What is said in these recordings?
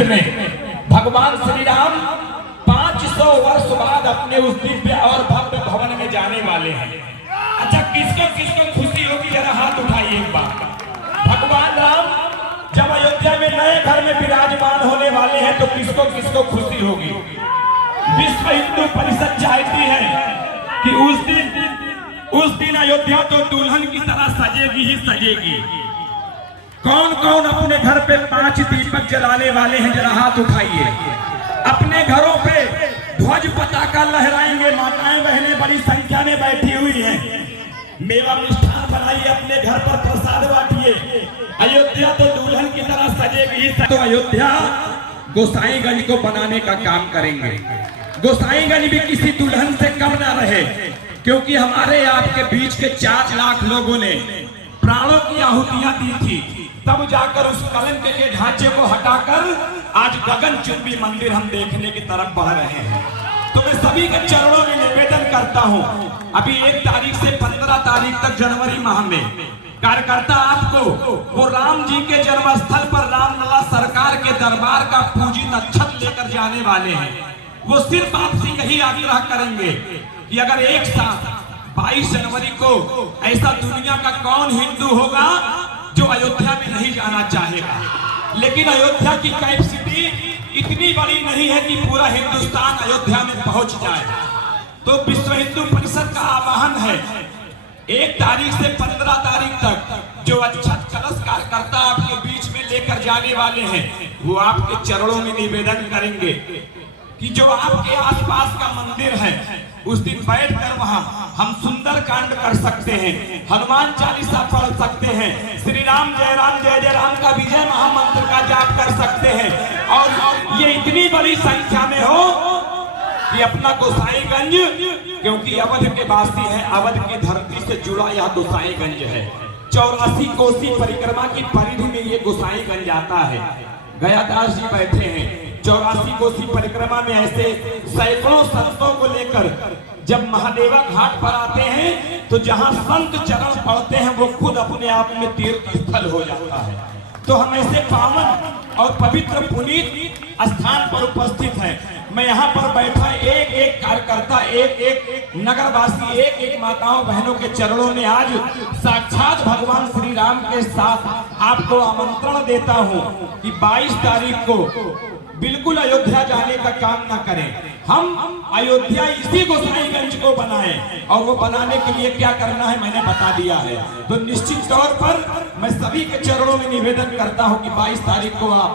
में भगवान श्री राम 500 वर्ष बाद अपने उस दिव्य और भव्य भवन में जाने वाले हैं। अच्छा, किसको किसको खुशी होगी, जरा हाथ उठाइए एक बार। भगवान राम जब अयोध्या में नए घर में विराजमान होने वाले हैं तो किसको किसको खुशी होगी। विश्व हिंदू परिषद चाहती है कि उस दिन अयोध्या तो दुल्हन की तरह सजेगी ही सजेगी। कौन कौन अपने घर पे 5 दीपक जलाने वाले हैं, जरा हाथ उठाइए। अपने घरों पे ध्वज पताका लहराएंगे। माताएं बहनें बड़ी संख्या में बैठी हुई हैं। मेवा मिष्ठान बनाइए, अपने घर पर प्रसाद बांटिए। अयोध्या तो दुल्हन की तरह सजेगी। तो अयोध्या गोसाईगंज को बनाने का काम करेंगे। गोसाईगंज भी किसी दुल्हन से कम ना रहे, क्योंकि हमारे आपके बीच के 4 लाख लोगों ने प्राणों की आहुतियां दी थी। तब जाकर उस कलंक के ढांचे को हटाकर आज गगनचुंबी मंदिर हम देखने की तरफ बढ़ रहे हैं। तो मैं सभी के चरणों में निवेदन करता हूं, अभी 1 तारीख से 15 तारीख तक जनवरी माह में कार्यकर्ता आपको वो राम जी के जन्मस्थल पर रामलला सरकार के दरबार का पूजित अक्षत लेकर जाने वाले हैं। वो सिर्फ आपसे यही आग्रह करेंगे कि अगर एक साथ 22 जनवरी को ऐसा दुनिया का कौन हिंदू होगा जो अयोध्या में नहीं जाना चाहेगा। लेकिन अयोध्या की कैपेसिटी इतनी बड़ी नहीं है कि पूरा हिंदुस्तान अयोध्या में पहुंच जाए। तो विश्व हिंदू परिषद का आह्वान है 1 तारीख से 15 तारीख तक जो अक्षत कलश कार्यकर्ता आपके बीच में लेकर जाने वाले हैं, वो आपके चरणों में निवेदन करेंगे कि जो आपके आसपास का मंदिर है उस दिन बैठकर वहां हम सुंदर कांड कर सकते हैं, हनुमान चालीसा पढ़ सकते हैं, श्री राम जय जय राम का विजय महामंत्र का जाप कर सकते हैं। और ये इतनी बड़ी संख्या में हो कि अपना गोसाईगंज, क्योंकि अवध के वासी है, अवध की धरती से जुड़ा यह गोसाईगंज है। 84 कोसी परिक्रमा की परिधि में ये गोसाईगंज आता है। गयादास जी बैठे हैं। 84 कोसी परिक्रमा में ऐसे सैकड़ों संतों को लेकर जब महादेवा घाट पर आते हैं तो जहां संत चरण पड़ते हैं वो खुद अपने आप में तीर्थ स्थल हो जाता है। तो हम ऐसे पावन और पवित्र पुनीत स्थान पर उपस्थित हैं। मैं यहाँ पर बैठा एक एक कार्यकर्ता, एक एक नगरवासी, एक एक माताओं बहनों के चरणों में आज साक्षात भगवान श्री राम के साथ आपको आमंत्रण देता हूँ कि 22 तारीख को बिल्कुल अयोध्या जाने का काम ना करें। हम अयोध्या इसी गोसाईगंज को बनाएं, और वो बनाने के लिए क्या करना है मैंने बता दिया है। तो निश्चित तौर पर मैं सभी के चरणों में निवेदन करता हूं कि 22 तारीख को आप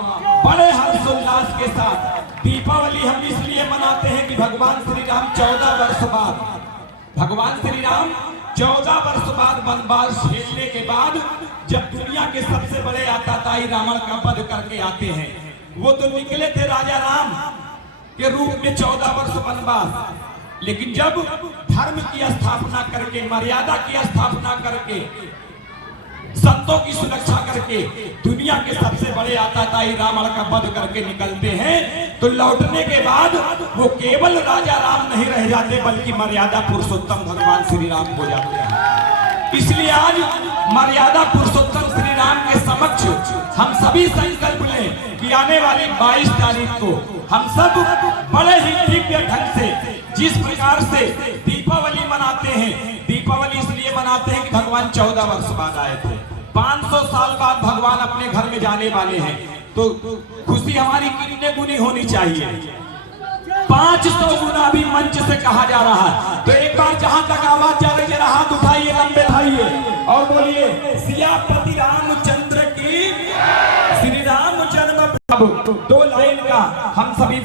बड़े हर्षोल्लास के साथ, दीपावली हम इसलिए मनाते हैं कि भगवान श्री राम 14 वर्ष बाद वनवास झेलने के बाद जब दुनिया के सबसे बड़े आताताई रावण का वध करके आते हैं, वो तो निकले थे राजा राम के रूप में 14 वर्ष वनवास। लेकिन जब धर्म की स्थापना करके, मर्यादा की स्थापना करके, संतों की सुरक्षा करके दुनिया के सबसे बड़े आताताई रावण का वध करके निकलते हैं, तो लौटने के बाद वो केवल राजा राम नहीं रह जाते बल्कि मर्यादा पुरुषोत्तम भगवान श्री राम हो जाते हैं। इसलिए आज मर्यादा पुरुषोत्तम श्री राम के समक्ष हम सभी संकल्प लें कि आने वाली 22 तारीख को हम सब बड़े ही दिव्य ढंग से, जिस प्रकार से दीपावली मनाते हैं, दीपावली इसलिए मनाते हैं कि भगवान 14 वर्ष बाद आए थे। 500 साल बाद भगवान अपने घर में जाने वाले हैं, तो खुशी हमारी कितने गुनी होनी चाहिए। 500 गुना भी मंच से कहा जा रहा है। तो एक बार जहां तक आवाज जा रही है, हाथ उठाइए, लंबे उठाइए और बोलिए सियापति रामचंद्र की, श्री राम जन्म। 2 लाइन का हम सभी